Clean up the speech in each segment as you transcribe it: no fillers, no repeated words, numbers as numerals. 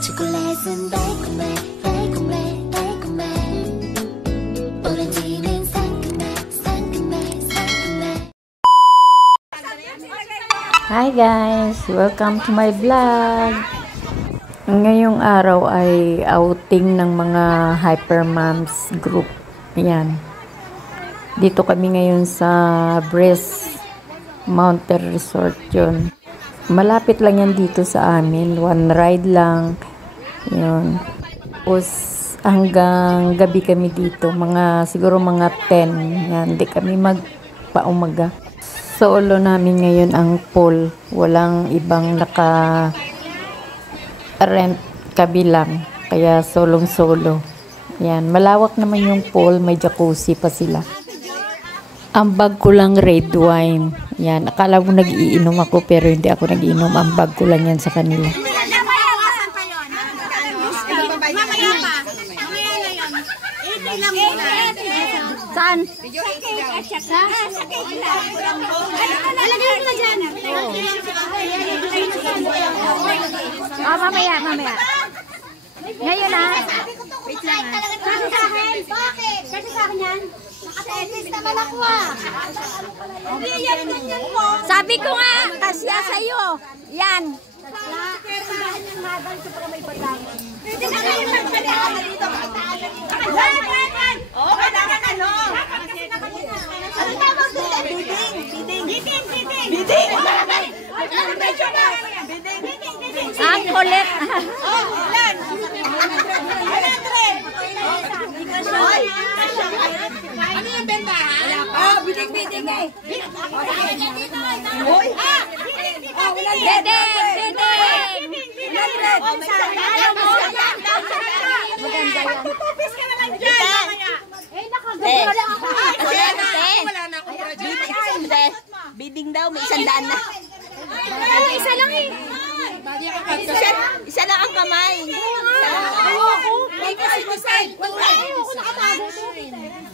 초콜릿은 달콤해 달콤해 달콤해 오렌지는 상큼해 상큼해 상큼해. Hi guys! Welcome to my vlog! Ngayong araw ay outing ng mga Hypermoms group. Ayan. Dito kami ngayon sa Breeze Mountain Resort yun. Malapit lang yan dito sa amin. One ride lang. Yun. Tapos hanggang gabi kami dito. Siguro mga 10. Yan. Hindi kami magpaumaga. Solo namin ngayon ang pool. Walang ibang naka-rent kabilang. Kaya solong-solo. Yan. Malawak naman yung pool. May jacuzzi pa sila. Ang bag ko lang red wine. Yan. Akala mo nag-iinom ako pero hindi ako nag-iinom. Ang bag ko lang yan sa kanila. Saan? Oh, mamaya. Ngayon na. Wait lang ah. Kasi sa akin. Bakit? Kasi sa akin yan. Naka-tennis naman ako ah. Sabi ko nga, kasya sa'yo. Yan. Permahan yung habang sa para may batangan. Pwede na kayo magpalihan dito. Oo, kailangan ano? Ano tawag doon? Bidding. Ang kulit. Oh, ilan? 100. Ano yung bentahan? Oh, bidding eh. Hoy! Dedeng. Maganda yan. Tutupis ka na lang dyan. Nakaganda ako. Wala na akong graduate. Bidding daw, may 100 na. Isa lang eh. Isa lang ang kamay.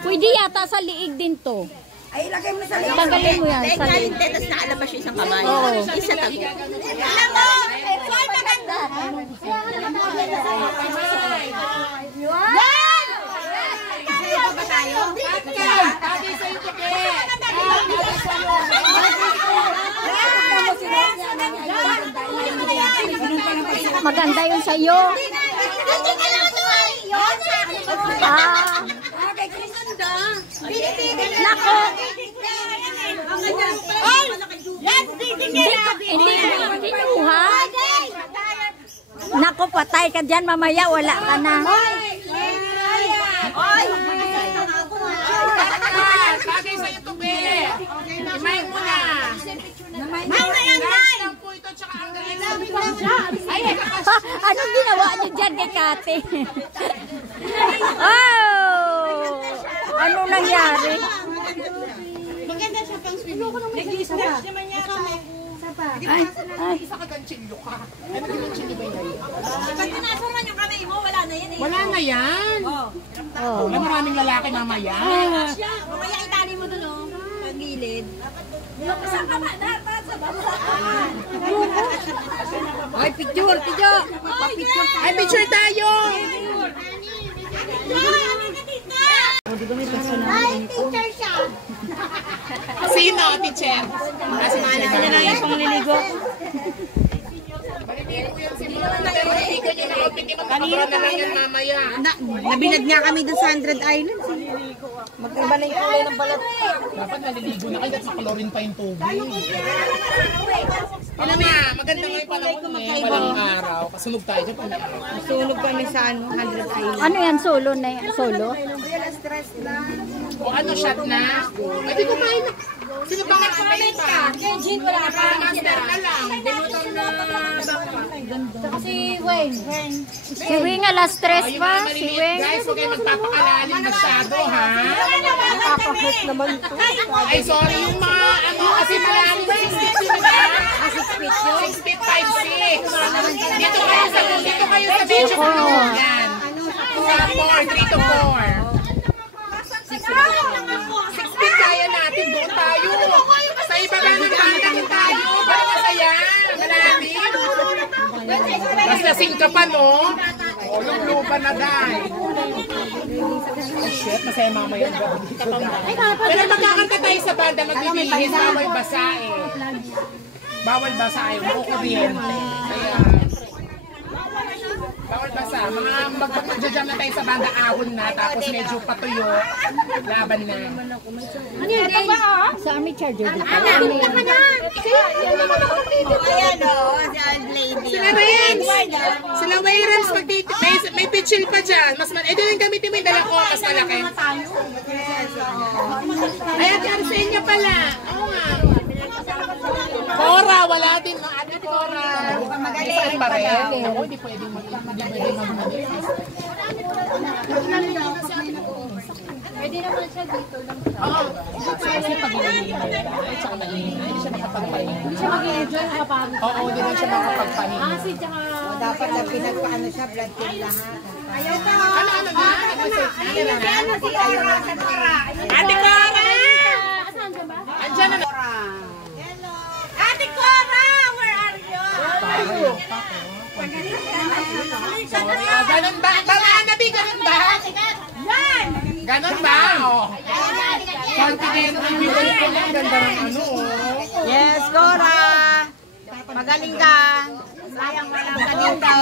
Pwede yata sa liig din to. Ay, ilagay mo sa liig. Tanggalin mo yan Dahil sa nga liig. hindi, tapos nakalabas yung isang kamay. Isa tago. Alam mo, soy maganda. Yan! Kaya ba tayo? Sabi sa'yo toke. Maganda yun sa'yo. Kay Crisanda. Nako. Ay! Yan! Hindi mo kinuha. Nako, patay ka dyan. Mamaya wala ka na. Ay! Bagay sa'yo to, be. Imay mo na. May na yan, Nay! Ito, tsaka ang galing. Anong ginawa niyo dyan kay Kate? Oh! Ano nangyari? Maganda siya pang swimming. Nag-i-stretch naman yata. Isa ka ganchilyo ka. Ay, mag-ganchilyo ba yun? Pag tinasuman yung kamay mo, wala na yan eh. Wala na yan. Oh. Wala maraming lalaki mamaya. Mamaya itali mo dun oh. Pag-gilid. Saan ka na? Sa baba. Ay, picture. Ay, picture tayo. Ay, teacher siya. Sino, teacher? Kasi Yan na yung pangliligo. kanina na lang yan mamaya. Nabilad nga kami dun sa 100 Islands. Magkaiba na yung kulay ng balat. Dapat naliligo na kayo at makalorin pa yung tubig. Alam mo, maganda nga yung panahon eh. Walang araw. Kasunog tayo dyan. Sunog kami sa 100 Islands. Ano yan? Solo na yan? Solo? O ano, shot na? Ay, di kumain na. Sino ba nga kumain pa? Jean, wala ka. Master na lang. Binutang na baka. Si Wayne. Si Wing alas 3 Yung pa? mga Si maliliit, Wing? guys, huwag kayo magpapakalalim masyado, ha? Nakakahit naman ito. Ay, sorry, yung mga, kasi malalim 6 feet yun, ha? 6 feet 5'6". Dito kayo sa beach of Lord. Yan. Sa 4, 3 to 4. 6 feet kaya natin, doon tayo. Sa iba lang tayo, para masaya. Malalim. Basta lasing ka pa, no? O, luluban na, day. Oh, shit, masaya mama yung gabi. Pero magkakanta tayo sa banda, magbibihis, bawal basa eh. Bawal basa eh, makukuryente. Kaya, bawal basa. Mga magpapagja-jam na tayo sa banda, ahon na, tapos medyo patuyo, laban na. Ano yun? Sa aming charger dito. Ayan o, si old lady. Sila Renz! Sila Renz, may pitchil pa dyan. Ito yung gamitin mo yung dala ko, mas malaki. Ayan, si Arsenia pala. Oo nga. Cora, wala din. Ate Cora. Magaling pa rin. Ako, hindi pwede mag-manifest. Pwede naman siya dito lang. Oo. Kasi pag-iingay na lang. At saka nag-iingay. Hindi siya nakapagpahinga. Hindi siya mag-enjoy, nakapagod. Oo, hindi lang siya makapagpahinga. Kasi tsaka... Dapat na pinagpaano siya, blood team lahat. Ayaw ka. Ano na? Ate Cora! Saan ka ba? Andiyan na. Ate Cora, where are you? Ganon ba? Nabi, ganon ba? Yan! Ganon ba? Oh. Confident review ko lang. Ganda ng ano, oh. Yes, Cora. Magaling ka. Sayang wala ka dito.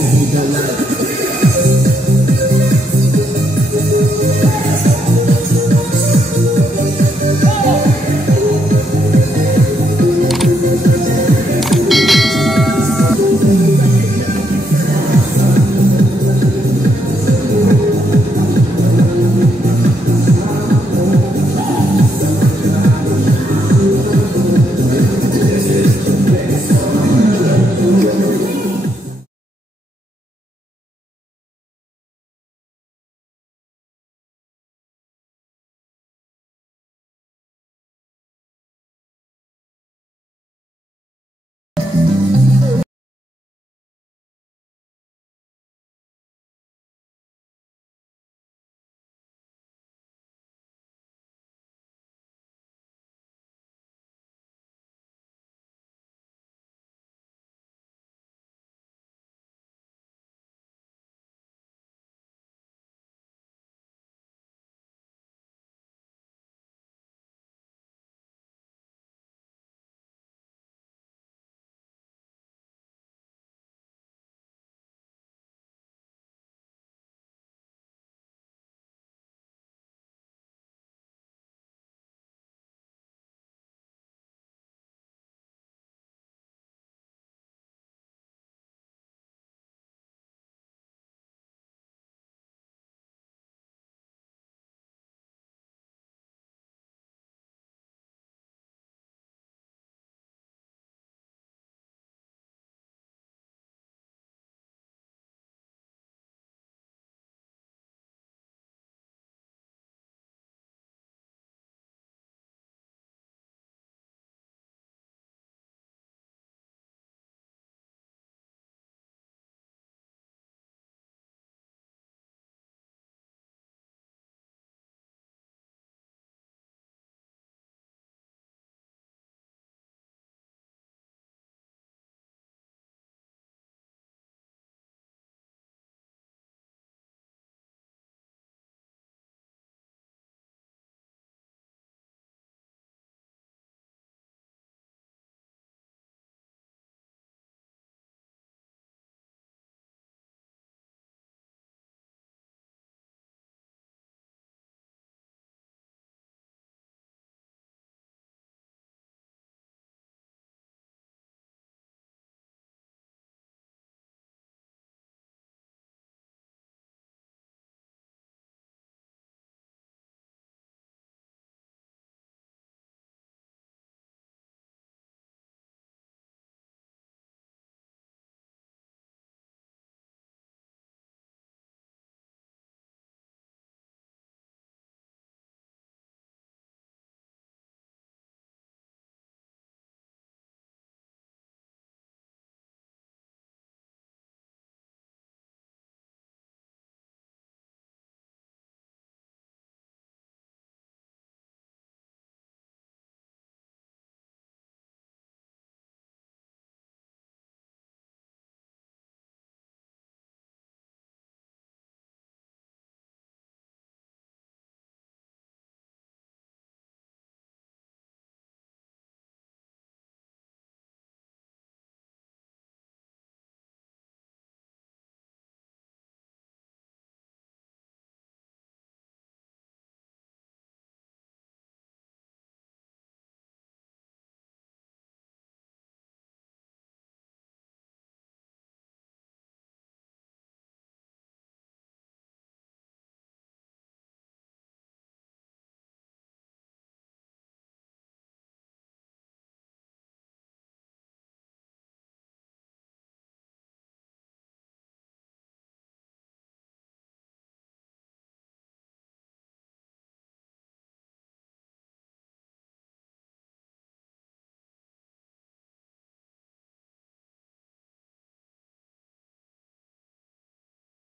Ay, hidala.